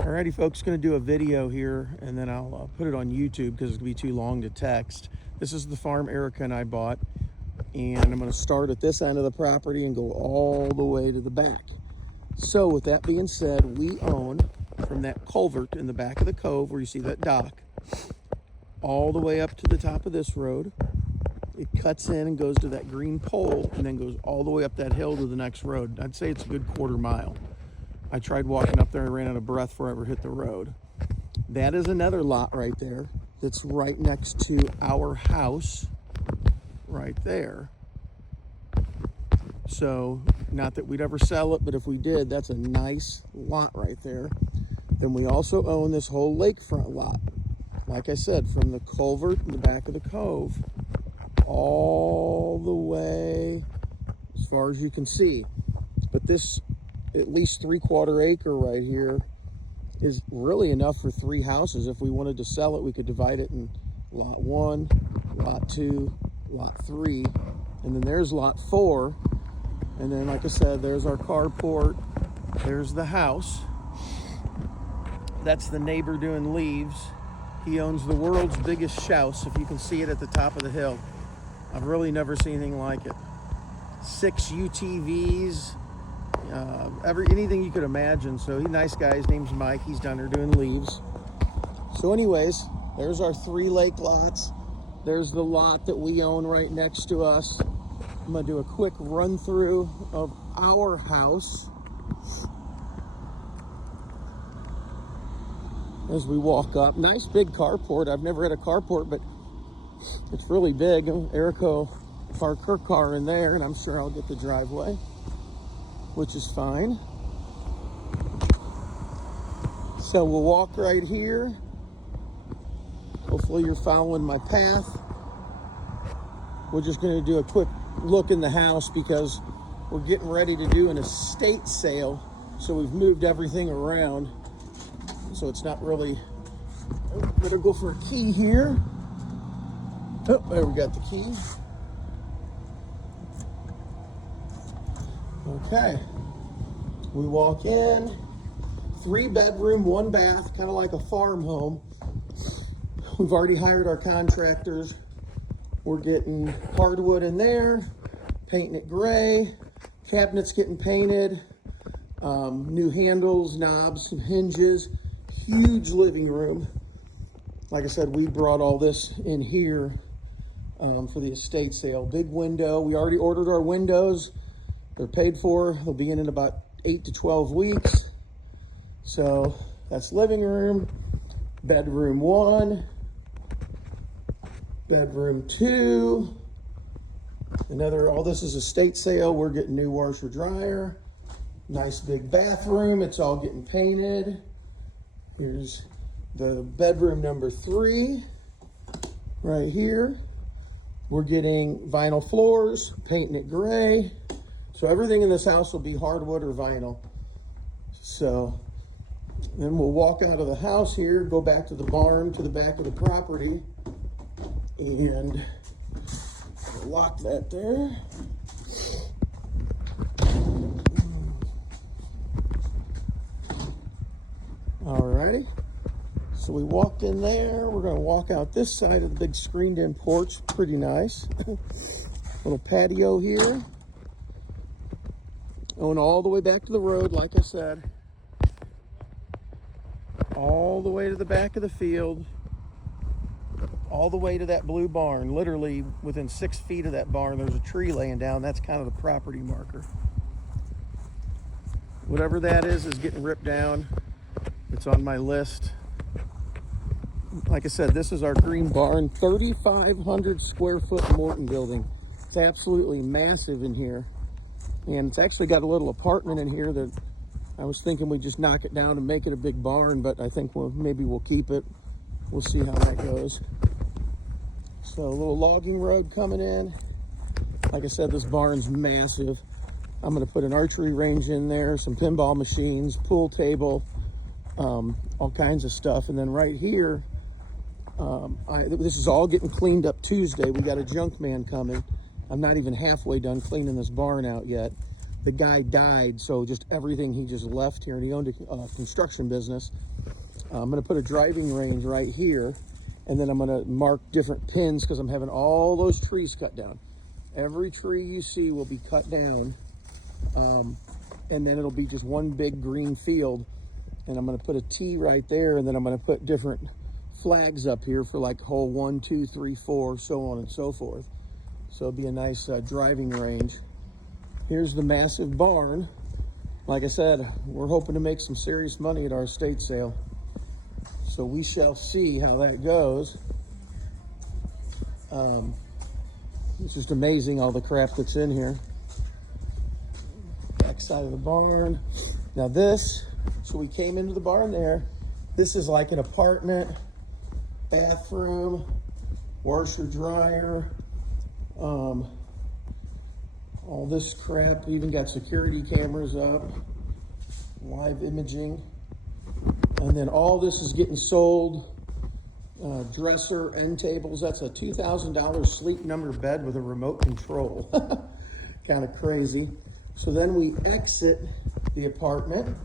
Alrighty folks, going to do a video here and then I'll put it on YouTube because it's going to be too long to text. This is the farm Erica and I bought, and I'm going to start at this end of the property and go all the way to the back. So with that being said, we own from that culvert in the back of the cove where you see that dock all the way up to the top of this road. It cuts in and goes to that green pole and then goes all the way up that hill to the next road. I'd say it's a good quarter mile. I tried walking up there and ran out of breath before I ever hit the road. That is another lot right there that's right next to our house right there. So not that we'd ever sell it, but if we did, that's a nice lot right there. Then we also own this whole lakefront lot. Like I said, from the culvert in the back of the cove all the way as far as you can see. But this at least 3/4 acre right here is really enough for 3 houses. If we wanted to sell it, we could divide it in lot 1, lot 2, lot 3, and then there's lot 4. And then, like I said, there's our carport, there's the house. That's the neighbor doing leaves. He owns the world's biggest house, if you can see it at the top of the hill. I've really never seen anything like it. 6 UTVs, anything you could imagine. So he's a nice guy. His name's Mike. He's down there doing leaves. So anyways, there's our 3 lake lots. There's the lot that we own right next to us. I'm gonna do a quick run through of our house as we walk up. Nice big carport. I've never had a carport, but it's really big. Erica will park her car in there, and I'm sure I'll get the driveway, which is fine. So we'll walk right here. Hopefully you're following my path. We're just going to do a quick look in the house because we're getting ready to do an estate sale. So we've moved everything around. So it's not really, better go for a key here. Oh, there we got the key. Okay, we walk in, 3 bedroom, 1 bath, kind of like a farm home. We've already hired our contractors. We're getting hardwood in there, painting it gray, cabinets getting painted, new handles, knobs, hinges, huge living room. Like I said, we brought all this in here for the estate sale. Big window. We already ordered our windows. They're paid for. They'll be in about 8 to 12 weeks. So that's living room, bedroom 1, bedroom 2. All this is estate sale. We're getting new washer dryer. Nice big bathroom. It's all getting painted. Here's the bedroom number 3 right here. We're getting vinyl floors, painting it gray. So everything in this house will be hardwood or vinyl. So then we'll walk out of the house here, go back to the barn, to the back of the property, and lock that there. Alrighty. So we walked in there. We're going to walk out this side of the big screened-in porch. Pretty nice. Little patio here. Going all the way back to the road, like I said. All the way to the back of the field. All the way to that blue barn. Literally within 6 feet of that barn, there's a tree laying down. That's kind of the property marker. Whatever that is getting ripped down. It's on my list. Like I said, this is our green barn, 3,500 square foot Morton building. It's absolutely massive in here. And it's actually got a little apartment in here that I was thinking we'd just knock it down and make it a big barn, but I think maybe we'll keep it. We'll see how that goes. So a little logging road coming in. Like I said, this barn's massive. I'm gonna put an archery range in there, some pinball machines, pool table, all kinds of stuff. And then right here, this is all getting cleaned up Tuesday. We got a junk man coming. I'm not even halfway done cleaning this barn out yet. the guy died, so just everything he just left here, and he owned a construction business. I'm going to put a driving range right here, and then I'm going to mark different pins because I'm having all those trees cut down. Every tree you see will be cut down, and then it'll be just one big green field, and I'm going to put a T right there, and then I'm going to put different flags up here for like hole 1, 2, 3, 4, so on and so forth. So it'll be a nice driving range. Here's the massive barn. Like I said, we're hoping to make some serious money at our estate sale. So we shall see how that goes. It's just amazing all the crap that's in here. Back side of the barn. Now this, so we came into the barn there. This is like an apartment, bathroom, washer, dryer, all this crap. We even got security cameras up, live imaging. And then all this is getting sold. Dresser, end tables. That's a $2,000 sleep number bed with a remote control. Kind of crazy. So then we exit the apartment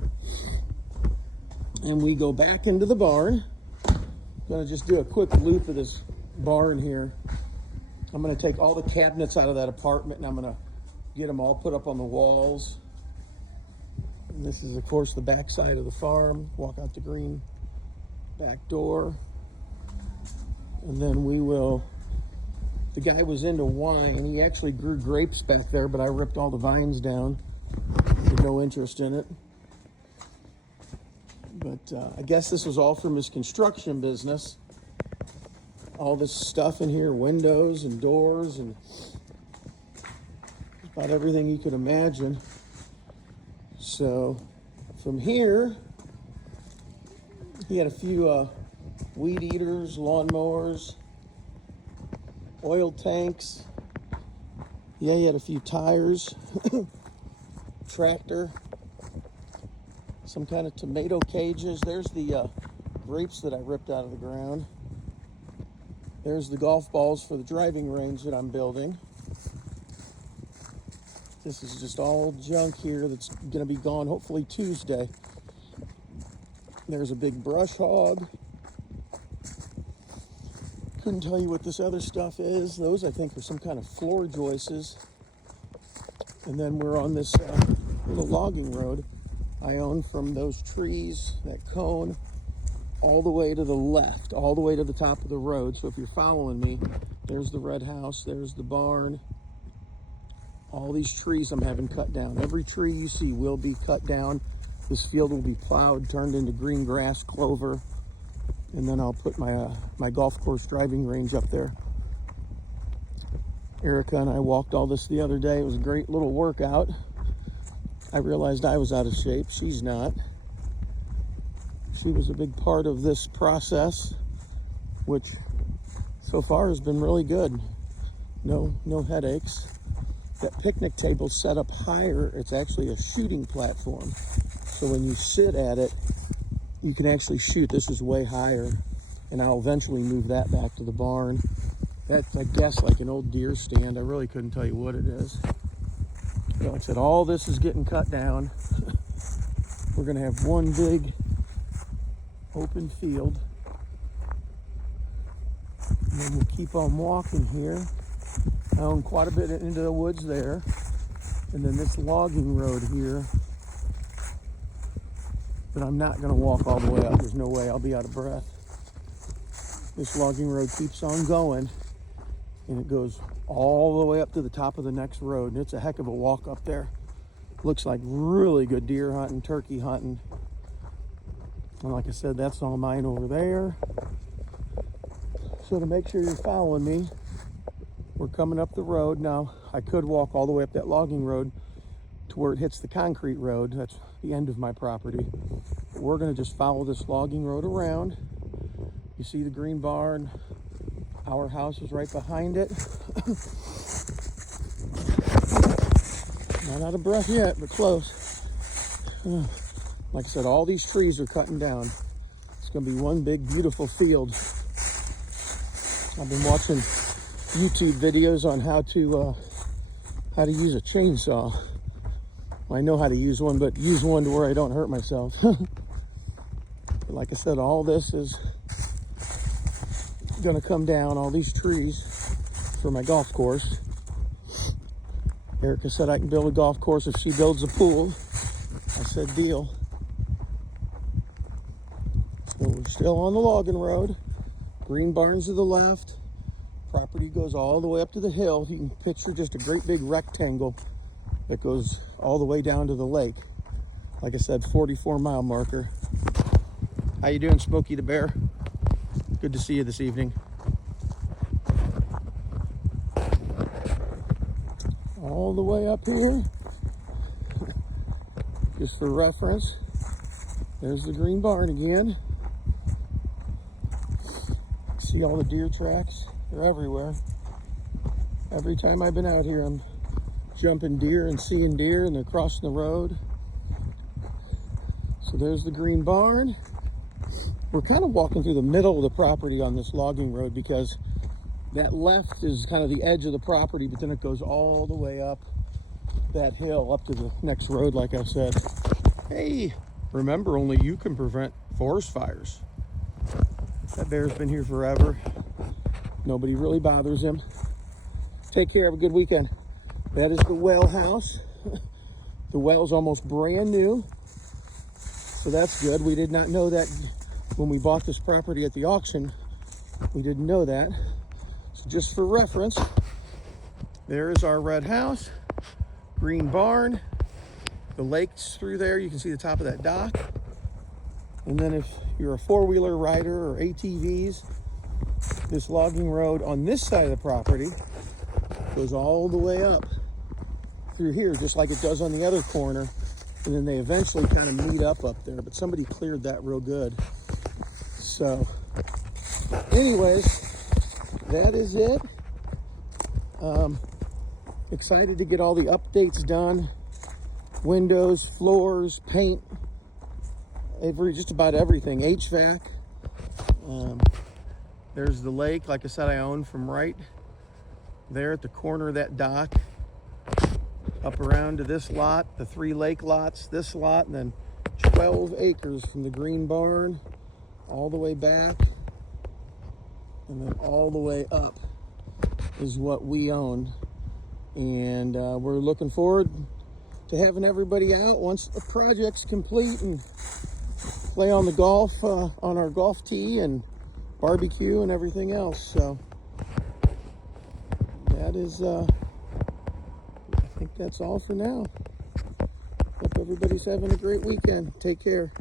and we go back into the barn. I'm gonna just do a quick loop of this barn here. I'm gonna take all the cabinets out of that apartment and I'm gonna get them all put up on the walls. And this is, of course, the back side of the farm. Walk out the green back door. And then we will, the guy was into wine. He actually grew grapes back there, but I ripped all the vines down. Had no interest in it. But I guess this was all from his construction business. All this stuff in here, windows and doors and about everything you could imagine. So from here, he had a few weed eaters, lawnmowers, oil tanks. Yeah, he had a few tires, tractor, some kind of tomato cages. There's the grapes that I ripped out of the ground. There's the golf balls for the driving range that I'm building. This is just all junk here that's going to be gone hopefully Tuesday. There's a big brush hog. Couldn't tell you what this other stuff is. Those, I think, are some kind of floor joists. And then we're on this little logging road I own from those trees, that cone, all the way to the left, all the way to the top of the road. So if you're following me, there's the red house, there's the barn. All these trees I'm having cut down. Every tree you see will be cut down. This field will be plowed, turned into green grass, clover, and then I'll put my golf course driving range up there. Erica and I walked all this the other day. It was a great little workout. I realized I was out of shape. She's not. She was a big part of this process, which so far has been really good. No headaches. That picnic table set up higher, it's actually a shooting platform. So when you sit at it, you can actually shoot. This is way higher, and I'll eventually move that back to the barn. That's, I guess, like an old deer stand. I really couldn't tell you what it is. But like I said, all this is getting cut down. We're gonna have one big open field. And then we'll keep on walking here. I own quite a bit into the woods there. And then this logging road here that I'm not gonna walk all the way up. There's no way, I'll be out of breath. This logging road keeps on going and it goes all the way up to the top of the next road. And it's a heck of a walk up there. Looks like really good deer hunting, turkey hunting. And like I said, that's all mine over there. So to make sure you're following me, we're coming up the road. Now, I could walk all the way up that logging road to where it hits the concrete road. That's the end of my property. But we're gonna just follow this logging road around. You see the green barn. Our house is right behind it. Not out of breath yet, but close. Like I said, all these trees are cutting down. It's gonna be one big, beautiful field. I've been watching YouTube videos on how to use a chainsaw. I know how to use one, but use one to where I don't hurt myself. Like I said, all this is gonna come down, all these trees, for my golf course. Erica said I can build a golf course if she builds a pool. I said deal. So we're still on the logging road. Green barns to the left. Property goes all the way up to the hill. You can picture just a great big rectangle that goes all the way down to the lake. Like I said, 44-mile marker. How you doing, Smokey the Bear? Good to see you this evening. All the way up here, just for reference, there's the green barn again. See all the deer tracks? They're everywhere. Every time I've been out here, I'm jumping deer and seeing deer, and they're crossing the road. So there's the green barn. We're kind of walking through the middle of the property on this logging road because that left is kind of the edge of the property, but then it goes all the way up that hill up to the next road, like I said. Hey, remember, only you can prevent forest fires. That bear's been here forever. Nobody really bothers him. Take care, have a good weekend. That is the well house. The well's almost brand new, so that's good. We did not know that when we bought this property at the auction. We didn't know that. So just for reference, there is our red house, green barn, the lake's through there. You can see the top of that dock. And then if you're a four-wheeler rider or ATVs, this logging road on this side of the property goes all the way up through here, just like it does on the other corner. And then they eventually kind of meet up there, but somebody cleared that real good. So anyways, that is it. Excited to get all the updates done. Windows, floors, paint, just about everything. HVAC. There's the lake, like I said, I own from right there at the corner of that dock. Up around to this lot, the 3 lake lots, this lot, and then 12 acres from the green barn all the way back, and then all the way up is what we own. And we're looking forward to having everybody out once the project's complete and play on the golf, on our golf tee and barbecue and everything else. So that is, I think that's all for now. Hope everybody's having a great weekend. Take care.